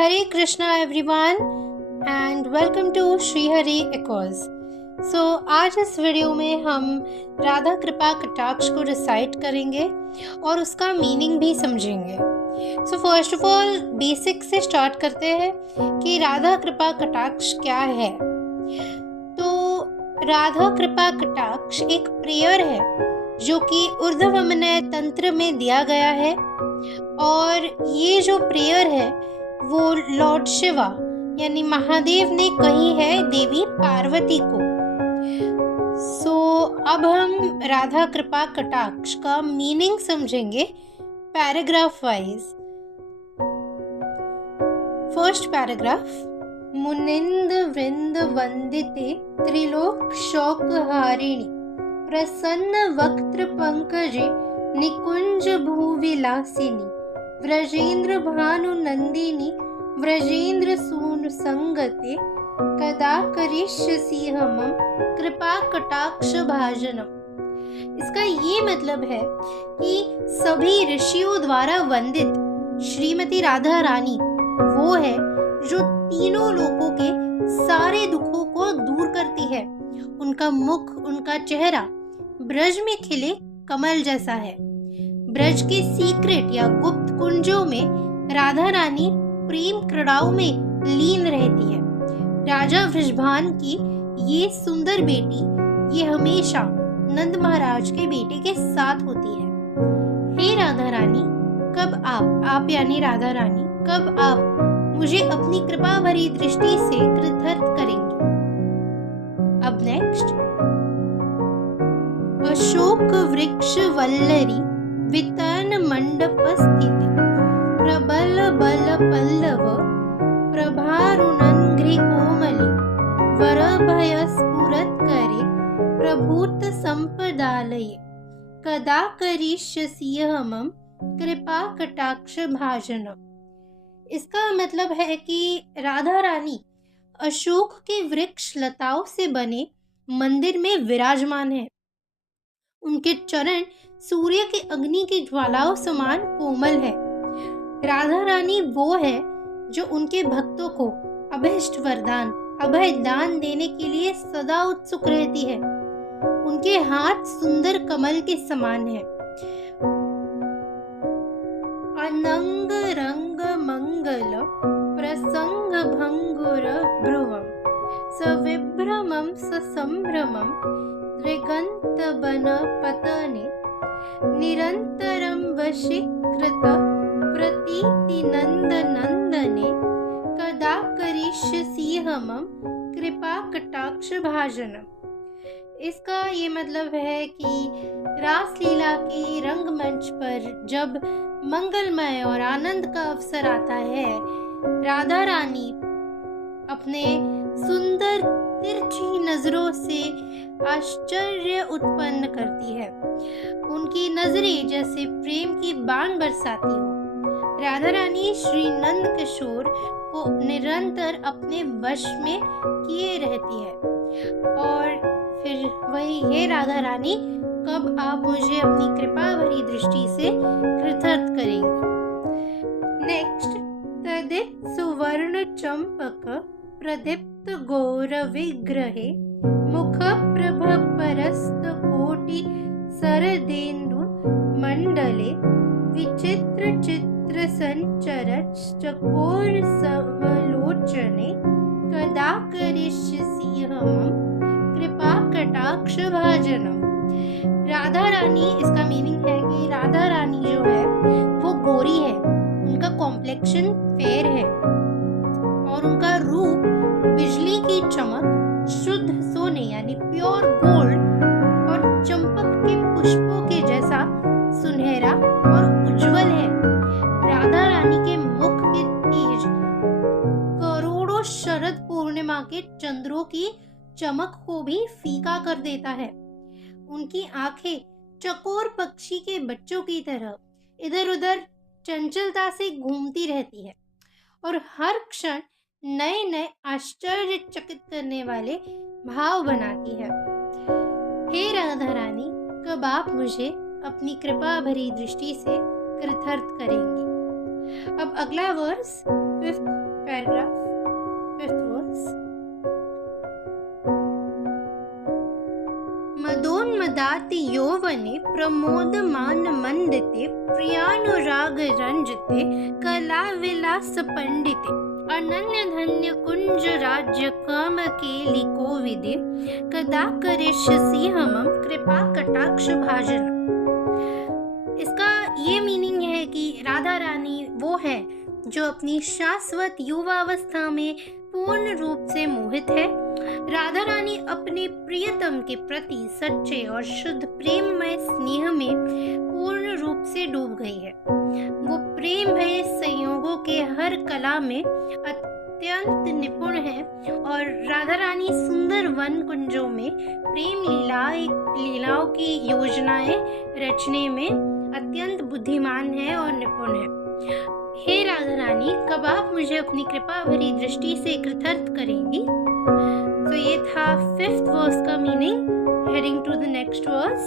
Hare Krishna everyone and welcome to Shri Hari Echoes। आज इस video में हम राधा कृपा कटाक्ष को रिसाइट करेंगे और उसका मीनिंग भी समझेंगे। फर्स्ट ऑफ ऑल बेसिक से स्टार्ट करते हैं कि राधा कृपा कटाक्ष क्या है। तो राधा कृपा कटाक्ष एक प्रेयर है जो कि ऊर्ध्वमन्य तंत्र में दिया गया है और ये जो प्रेयर है वो लॉर्ड शिवा यानी महादेव ने कही है देवी पार्वती को। अब हम राधा कृपा कटाक्ष का मीनिंग समझेंगे पैराग्राफ वाइज। फर्स्ट पैराग्राफ, मुनिंद वृंद वंदिते त्रिलोक शोक हारिणी प्रसन्न वक्त्र पंकजे निकुंज भूविलासिनी व्रजेंद्र भानु नंदिनी व्रजेंद्र सूनु संगते कदा करिष्यसि हमम कृपा कटाक्ष भाजनम। इसका ये मतलब है कि सभी ऋषियों द्वारा वंदित श्रीमती राधा रानी वो है जो तीनों लोकों के सारे दुखों को दूर करती है। उनका मुख, उनका चेहरा ब्रज में खिले कमल जैसा है। ब्रज के सीक्रेट या गुप्त कुंजों में राधा रानी प्रेम क्रीड़ाओं में लीन रहती है। राजा वृषभान की ये सुंदर बेटी ये हमेशा नंद महाराज के बेटे के साथ होती है। हे राधा रानी, कब आप यानी राधा रानी, कब आप मुझे अपनी कृपा भरी दृष्टि से कृतार्थ करेंगे। अब नेक्स्ट, अशोक वृक्ष वल्लरी वितान मंडप स्थिति प्रबल बल पल्लव प्रभारुणन कोमले वरभय स्फुरत करे प्रभूत संपदालये कदा करिष्यसि हमम कृपा कटाक्ष भाजनम। इसका मतलब है कि राधा रानी अशोक के वृक्ष लताओं से बने मंदिर में विराजमान है। उनके चरण सूर्य के अग्नि की ज्वालाओं समान कोमल है। राधा रानी वो है जो उनके भक्तों को अभीष्ट वरदान, अभय दान देने के लिए सदा उत्सुक रहती है। उनके हाथ सुंदर कमल के समान है। अनंग रंग मंगल प्रसंग भंगुर भ्रुवम सविभ्रमं ससंभ्रमं त्रिगंत बन पतने निरंतरं वशीकृत प्रतीति नंद नंदने कदा करिष्यसि हमम कृपा कटाक्ष भाजनम। इसका ये मतलब है कि रासलीला के रंगमंच पर जब मंगलमय और आनंद का अवसर आता है, राधा रानी अपने सुंदर तिरछी नजरों से आश्चर्य उत्पन्न करती है। उनकी नजरें जैसे प्रेम की बाण बरसाती हो। राधा रानी श्री नंद किशोर को निरंतर अपने वश में किए रहती है। और फिर वही, हे राधा रानी, कब आप मुझे अपनी कृपा भरी दृष्टि से कृतार्थ करेंगी। नेक्स्ट, तदित सुवर्ण चंपक प्रदीप्त गौर विग्रहे मुख प्रभ परस्त कोटि सरदेन्दु मंडले विचित्र चित्र संचरत चकोर समलोचने कदा करिष्यसि हमम कृपा कटाक्ष भाजनम। राधा रानी, इसका मीनिंग है कि राधा रानी जो है वो गोरी है, उनका कॉम्प्लेक्शन फेयर है और उनका रूप बिजली की चमक, शुद्ध सोने यानी प्योर गोल्ड और चंपक के पुष्पों के जैसा सुनहरा और उज्जवल है। राधा रानी के मुख के तेज करोड़ों शरद पूर्णिमा के चंद्रों की चमक को भी फीका कर देता है। उनकी आंखें चकोर पक्षी के बच्चों की तरह इधर उधर चंचलता से घूमती रहती है और हर क्षण नए नए आश्चर्यचकित करने वाले भाव बनाती है। हे राधा रानी, कब आप मुझे अपनी कृपा भरी दृष्टि से कृतार्थ करेंगी। अब अगला verse, fifth paragraph 5th verse. मदोन्मदाति यौवने प्रमोदमान मंदिते प्रियानुराग रंजिते कला विलास पंडिते अनन्य धन्य कुंज राज्य काम केली कोविदे कदा करिष्यसि हमम कृपा कटाक्ष भाजन। इसका ये मीनिंग है कि राधा रानी वो है जो अपनी शाश्वत युवावस्था में पूर्ण रूप से मोहित है। राधा रानी अपने प्रियतम के प्रति सच्चे और शुद्ध प्रेममय स्नेह में पूर्ण रूप से डूब गई है। वो प्रेम भरे संयोगों के हर कला में अत्यंत निपुण है और राधा रानी सुंदर वन कुंजों में प्रेम लीलाओं की योजनाएं रचने में अत्यंत बुद्धिमान है और निपुण है। हे राधा रानी, कब आप मुझे अपनी कृपा भरी दृष्टि से कृतार्थ करेंगी। तो ये था 5th वर्स का meaning. Heading to the next verse.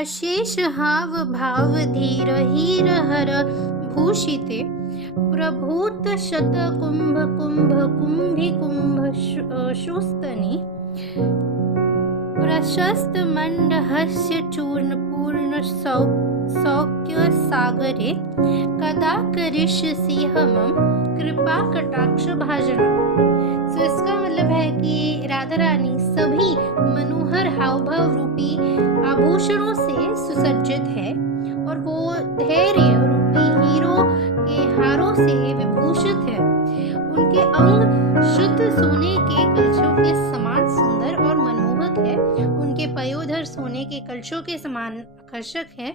अशेष हाव भाव धीर हीर हर भूषिते प्रभूत शत कुंभ कुंभ कुंभी कुंभ शुस्तनि प्रशस्त मंडहस्य चूर्ण पूर्ण सौख्य सागरे कदा करिष्यसि हमम कृपा कटाक्ष भाजनम। तो इसका मतलब है कि राधा रानी सभी मनोहर हावभाव रूपी आभूषणों से सुसज्जित है और वो धैर्य रूपी हीरो के हारों से विभूषित है। उनके अंग शुद्ध सोने के कलशों के समान सुंदर और मनमोहक है। उनके पयोधर सोने के कलशों के समान आकर्षक है।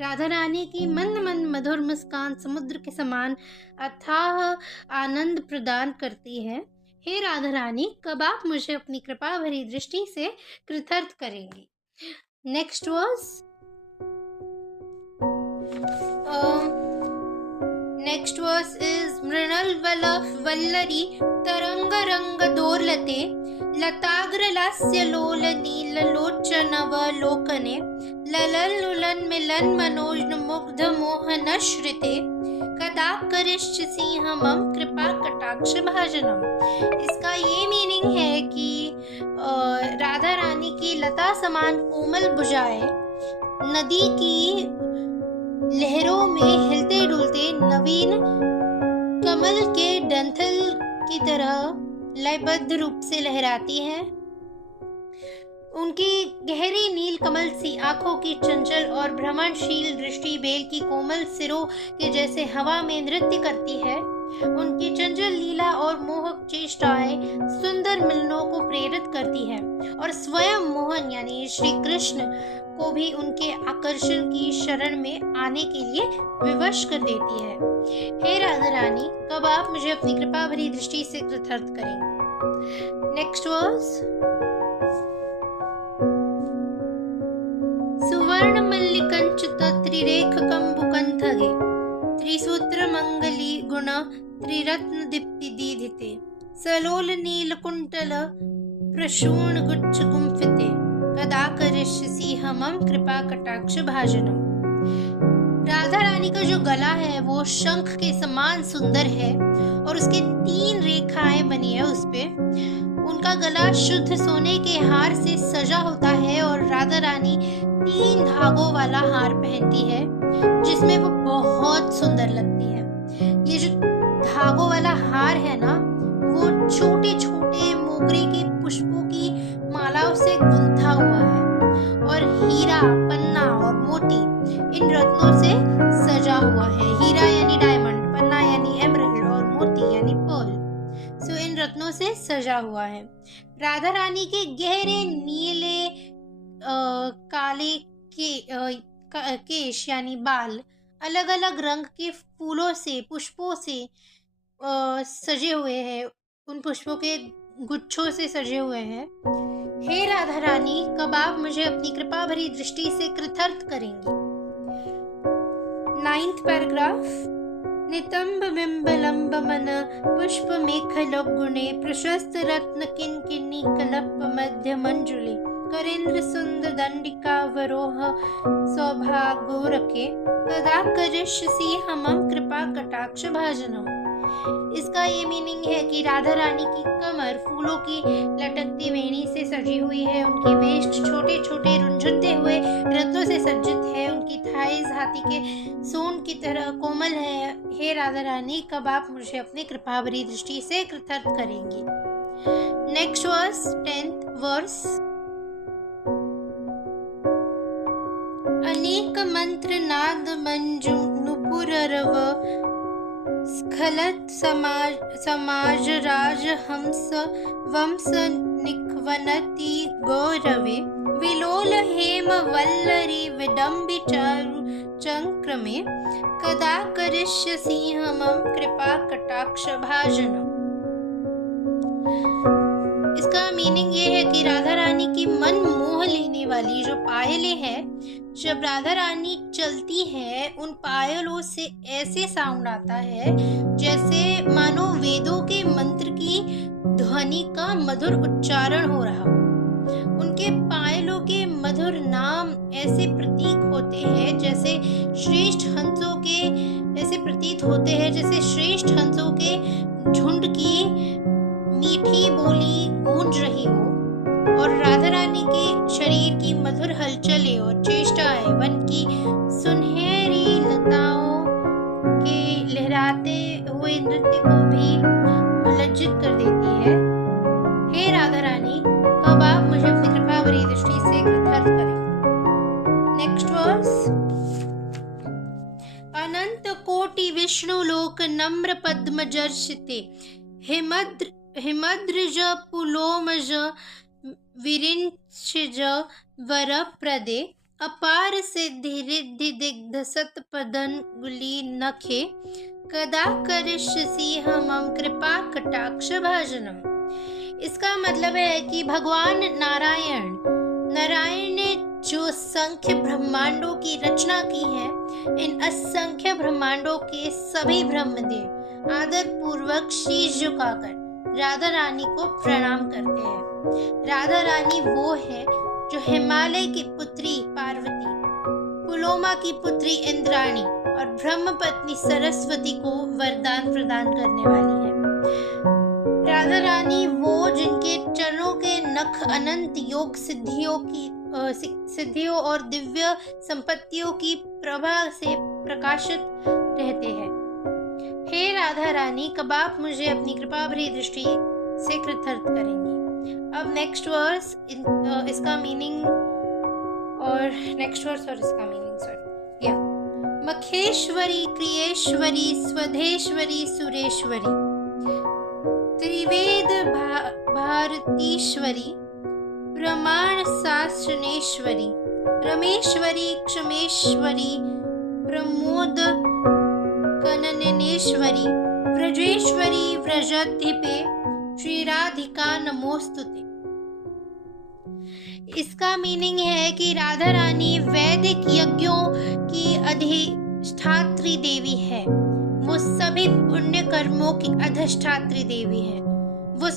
राधा रानी की मंद मंद मधुर मुस्कान समुद्र के समान अथाह आनंद प्रदान करती है। हे राधा रानी, कब आप मुझे अपनी कृपा भरी दृष्टि से कृतार्थ करेंगी। Next verse. Next verse is मृणल वल्लरी तरंग रंग दोर्लते लताग्रलास्य लोल नील लोचनवलोकने ललल्लुलन मिलन मनोज्ञ मुग्ध मोहन श्रिते कदा करिष्यसि हमम कृपा कटाक्ष भाजनम। इसका ये मीनिंग है कि राधा रानी की लता समान कोमल भुजाएं नदी की लहरों में हिलते डुलते नवीन कमल के डंठल की तरह लयबद्ध रूप से लहराती है। उनकी गहरी नील कमल सी आंखों की चंचल और भ्रमणशील दृष्टि बेल की कोमल सिरों के जैसे हवा में नृत्य करती है। उनकी चंचल लीला और मोहक चेष्टाएं सुंदर मिलनों को प्रेरित करती है और स्वयं मोहन यानी श्री कृष्ण को भी उनके आकर्षण की शरण में आने के लिए विवश कर देती है। हे राधा रानी, कब आप मुझे अपनी कृपा भरी दृष्टि से कृतार्थ करेंगे। Next verse. सुवर्ण मल्लिकंचित त्रिरेख कंबुकंथगे त्रिसूत्र मंगली गुण त्रिरत्न दीप्ति दीधिते सलोल नील कुंटल प्रशूण गुच्छ गुंफिते कदा करिष्यसि हमम कृपा कटाक्ष भाजनम। राधा रानी का जो गला है वो शंख के समान सुंदर है और उसके 3 रेखाएं बनी है उस पे। उनका गला शुद्ध सोने के हार से सजा होता है और राधा रानी 3 धागों वाला हार पहनती है जिसमें वो बहुत सुंदर लगती है। ये जो धागों वाला हार है ना, वो छोटे छोटे मोगरे के पुष्पों की मालाओं से गुंथा हुआ है और हीरा, पन्ना और मोती इन रत्नों से सजा हुआ है। हीरा यानी डायमंड, पन्ना यानी एमरल्ड और मोती यानी पर्ल। सो इन रत्नों से सजा हुआ है। राधा रानी के गहरे नीले काले केश यानी बाल अलग अलग रंग के फूलों से, पुष्पों से सजे हुए हैं। उन पुष्पों के गुच्छों से सजे हुए हैं। हे राधा रानी, कब आप मुझे अपनी कृपा भरी दृष्टि से कृतार्थ करेंगी। 9th paragraph. नितंब बिंबलंब मन पुष्प मेखल गुणे प्रशस्त रत्न किनकिनी कलप मध्य मंजुले करेन्द्र सुंद दंडिकावरोह सौभागोरके कदा करिष्यसि हमम कृपा कटाक्ष भाजनम। इसका ये मीनिंग है कि राधा रानी की कमर फूलों की लटकती वेणी से सजी हुई है, उनकी वेस्ट छोटे छोटे रुंझुनते हुए रत्नों से सज्जित है, उनकी थाईज हाथी के सूंड की तरह कोमल है। हे राधा रानी, कब आप मुझे अपनी कृपा भरी दृष्टि से कृतार्थ करेंगी। Next verse, 10th verse. अनेक मंत्र नाद मंजु नुपुररव स्खलत समाज राज हंस वंश निखवनति गौरवे विलोल हेम वल्लरी विडम्बि चारु चंक्रमे कदा करिष्यसि हमम कृपा कटाक्ष भाजनम। इसका मीनिंग ये है कि राधा रानी की मन मोह लेने वाली जो पायलें हैं, जब राधा रानी चलती है उन पायलों से ऐसे साउंड आता है जैसे मानो वेदों के मंत्र की ध्वनि का मधुर उच्चारण हो रहा हो। उनके पायलों के मधुर नाम ऐसे प्रतीक होते हैं जैसे श्रेष्ठ हंसों के ऐसे प्रतीत होते हैं जैसे श्रेष्ठ हंसों के झुंड की मीठी बोली गूंज रही हो, और राधा रानी के शरीर की मधुर हलचलें और चेष्टाएं वन की सुनहरी लताओं के लहराते हुए नृत्य को भी लज्जित कर देती है। हे राधा रानी, कब आप मुझे अपनी कृपा भरी दृष्टि से कृतार्थ करेंगे। Next verse. अनंत कोटि विष्णु लोक नम्र पद्म जर्षिते हिमद्रज पुलोमज विरिंचज वर प्रदे अपार सिद्धि रिद्धि दिग्ध सतपदंगुली नखे कदा करिष्यसि हमम कृपा कटाक्ष भाजनम। इसका मतलब है कि भगवान नारायण ने जो संख्य ब्रह्मांडों की रचना की है, इन असंख्य ब्रह्मांडों के सभी ब्रह्मदेव आदर पूर्वक शीश झुकाकर राधा रानी को प्रणाम करते हैं। राधा रानी वो है जो हिमालय की पुत्री पार्वती, पुलोमा की पुत्री इंद्राणी और ब्रह्म पत्नी सरस्वती को वरदान प्रदान करने वाली है। राधा रानी वो जिनके चरणों के नख अनंत योग सिद्धियों और दिव्य संपत्तियों की प्रभा से प्रकाशित रहते हैं। हे राधा रानी, कब आप मुझे अपनी कृपा भरी दृष्टि से कृतार्थ करेंगी। अब नेक्स्ट वर्स इसका मीनिंग और सॉरी या मखेश्वरी क्रियेश्वरी स्वधेश्वरी सुरेश्वरी त्रिवेद भारतीश्वरी प्रमाण शास्त्रेश्वरी रमेश्वरी क्षमेश्वरी प्रमोद कननेश्वरी व्रजेश्वरी व्रजधिपे श्री राधिका नमोस्तुते। इसका मीनिंग है कि राधा रानी वैदिक यज्ञों की अधिष्ठात्री देवी है। वो सभी पुण्य कर्मों की अधिष्ठात्री देवी है। वो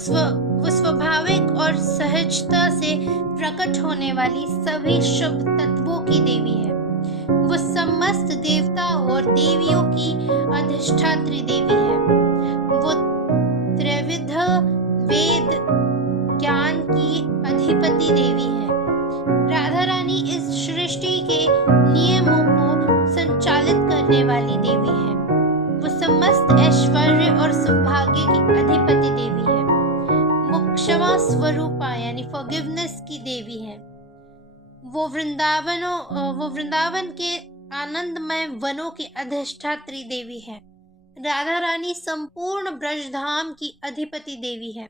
स्वाभाविक और सहजता से प्रकट होने वाली सभी शुभ तत्वों की देवी है। वो समस्त देवता और देवियों की अधिष्ठात्री देवी है। वो त्रिविध वेद ज्ञान की अधिपति देवी है। राधा रानी इस सृष्टि के नियमों को संचालित करने वाली देवी है। वो समस्त ऐश्वर्य और सौभाग्य की अधिपति देवी है। वो क्षमा स्वरूपा यानी फॉरगिवनेस की देवी है। वो वृंदावन के आनंदमय वनों की अधिष्ठात्री देवी है। राधा रानी संपूर्ण ब्रजधाम की अधिपति देवी है।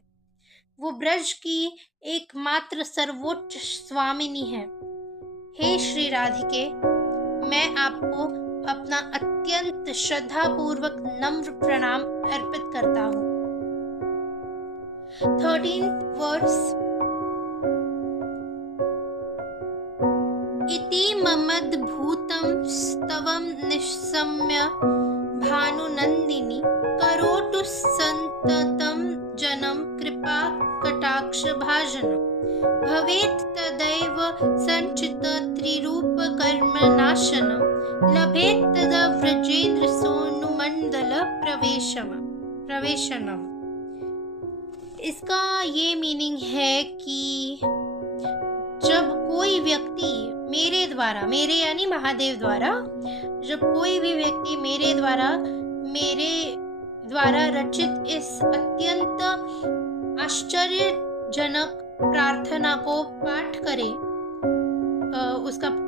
वो ब्रज की एकमात्र सर्वोच्च स्वामिनी है। हे श्री राधिके, मैं आपको अपना अत्यंत श्रद्धापूर्वक नम्र प्रणाम अर्पित करता हूँ। 13th verse. इति ममद्भूतं स्तवं निशम्य भानुनन्दिनी करोतु सन्ततं जनं कृपा कटाक्ष भाजनं भवेत् तदैव संचित त्रिरूप कर्म नाशनं लभेत् तदा व्रजेन्द्र सोनुमंडल प्रवेशनम। इसका ये मीनिंग है कि जब कोई व्यक्ति मेरे यानी महादेव द्वारा, जब कोई भी व्यक्ति मेरे द्वारा रचित इस अत्यंत आश्चर्यजनक प्रार्थना को पाठ करे,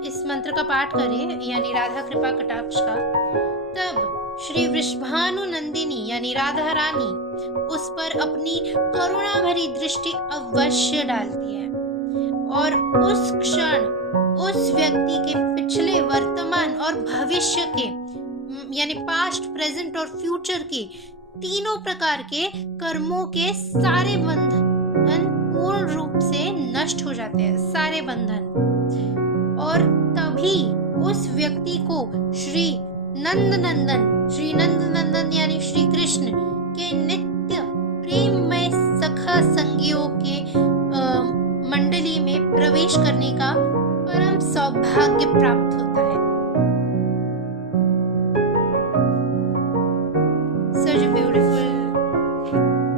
इस मंत्र का पाठ करे यानी राधा कृपा कटाक्ष का, तब श्री वृषभानु नंदिनी यानी राधा रानी उस पर अपनी करुणा भरी दृष्टि अवश्य डालती है और उस क्षण उस व्यक्ति के पिछले, वर्तमान और भविष्य के यानी पास्ट, प्रेजेंट और फ्यूचर के तीनों प्रकार के कर्मों के सारे बंधन पूर्ण रूप से नष्ट हो जाते हैं, सारे बंधन। और तभी उस व्यक्ति को श्री नंदनंदन यानी श्री कृष्ण के नित्य प्रेममय सखा संगियों के मंडली में प्रवेश करने का परम सौभाग्य प्राप्त होता है। Such a beautiful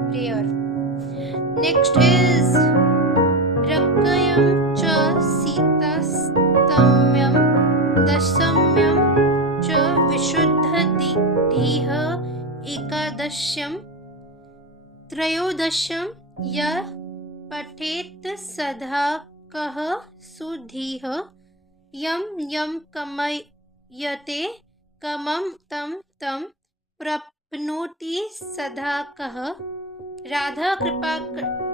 prayer. Next is Rakayam cha Sitastamyam Dasamyam cha Vishuddha Dhiha Ekadasyam Trayodashyam ya पठेत सदा कह सुधीह यम यम कमयते कमम तम तम प्रप्नोति सदा कह राधा कृपा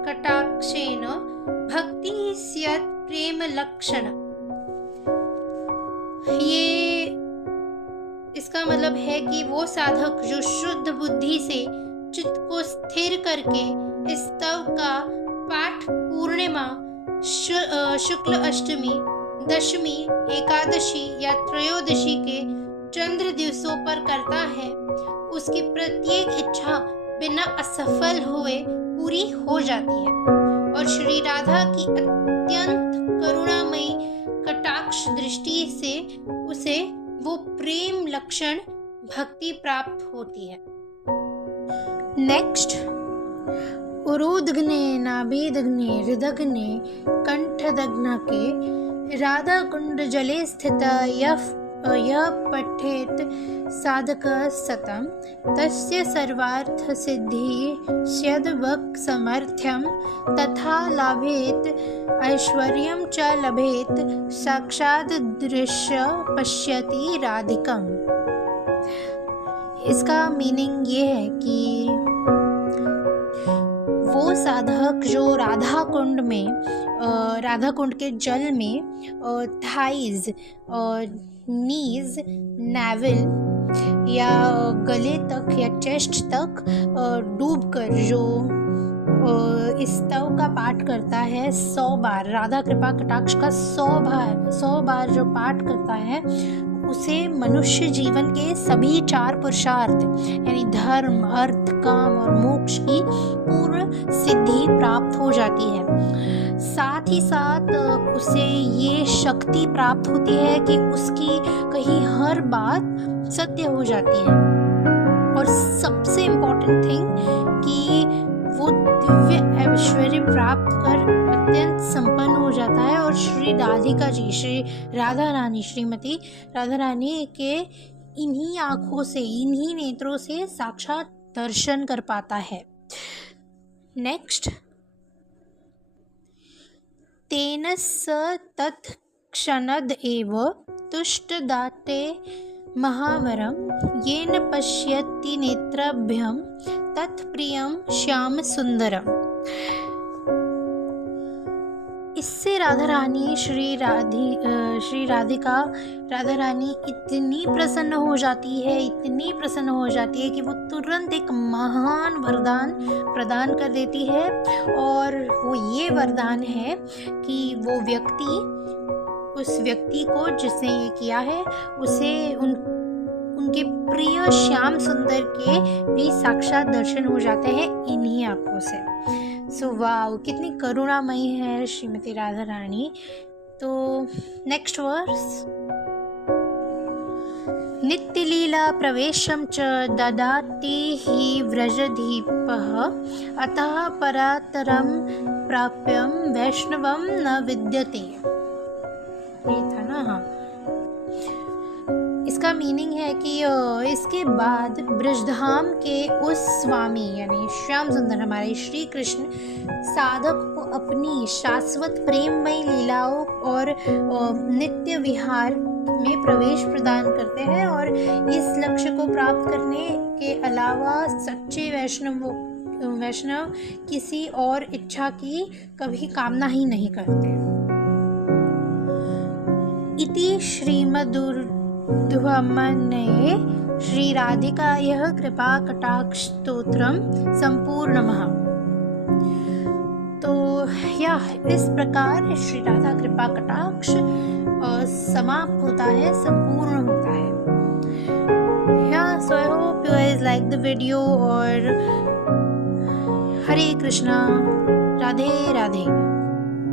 कटाक्षेन भक्ति स्यात् प्रेम लक्षण। ये इसका मतलब है कि वो साधक जो शुद्ध बुद्धि से चित्त को स्थिर करके इस स्तव का पाठ पूर्णिमा, शुक्ल अष्टमी, दशमी, एकादशी या त्रयोदशी के चंद्र दिवसों पर करता है, उसकी प्रत्येक इच्छा बिना असफल हुए पूरी हो जाती है और श्री राधा की अत्यंत करुणामयी कटाक्ष दृष्टि से उसे वो प्रेम लक्षण भक्ति प्राप्त होती है। नेक्स्ट, उरुदग्ने नाभिदग्ने हृदग्ने कंठदग्नके राधा कुंड जले स्थित यः पठेत साधक सतम तस्य सर्वार्थ सिद्धि स्यद्वक् समर्थ्यम तथा लाभेत ऐश्वर्यं च लभेत साक्षात् दृश्य पश्यति राधिकम्। इसका मीनिंग ये है कि वो साधक जो राधा कुंड के जल में थाइज, नीज, नेवल या गले तक या चेस्ट तक डूबकर जो इस स्तव का पाठ करता है 100 बार, राधा कृपा कटाक्ष का 100 बार जो पाठ करता है, उसे मनुष्य जीवन के सभी 4 पुरुषार्थ यानी धर्म, अर्थ, काम और मोक्ष की पूर्ण सिद्धि प्राप्त हो जाती है। साथ ही साथ उसे ये शक्ति प्राप्त होती है कि उसकी कहीं हर बात सत्य हो जाती है और सबसे इम्पोर्टेंट थिंग कि वो दिव्य ऐश्वर्य प्राप्त कर अत्यंत संपन्न हो जाता है और श्री राधिका जी, श्री राधा रानी, श्रीमती राधा रानी के इन्हीं आँखों से, इन्हीं नेत्रों से साक्षात दर्शन कर पाता है। नेक्स्ट, तेन स तत्क्षणद एव तुष्टदाते महावरम येन पश्यति नेत्राभ्यम तत्प्रियम श्याम सुंदरम। इससे राधा रानी, श्री राधिका राधा रानी इतनी प्रसन्न हो जाती है कि वो तुरंत एक महान वरदान प्रदान कर देती है और वो ये वरदान है कि वो व्यक्ति, उस व्यक्ति को जिसने ये किया है, उसे उनके उनके प्रिय श्याम सुंदर के भी साक्षात दर्शन हो जाते हैं इन्हीं आँखों से। सो वाओ, कितनी करुणामयी है श्रीमती राधा रानी। तो नेक्स्ट वर्स, नित्यलीला प्रवेशं च ददाति हि व्रजधीपः, अतः परातरं प्राप्यं वैष्णवं न विद्यते। ये था ना, हाँ। इसका मीनिंग है कि इसके बाद ब्रजधाम के उस स्वामी यानी श्याम सुंदर हमारे श्री कृष्ण साधक को अपनी शाश्वत प्रेममयी लीलाओं और नित्य विहार में प्रवेश प्रदान करते हैं, और इस लक्ष्य को प्राप्त करने के अलावा सच्चे वैष्णव किसी और इच्छा की कभी कामना ही नहीं करते। इति श्रीमदुर्ध्वमने श्री राधिकायाः कृपा कटाक्ष स्तोत्रम संपूर्णमः। तो यह इस प्रकार श्री राधा कृपा कटाक्ष समाप्त होता है, संपूर्ण होता है। So I hope you guys like the video, और हरे कृष्णा, राधे राधे।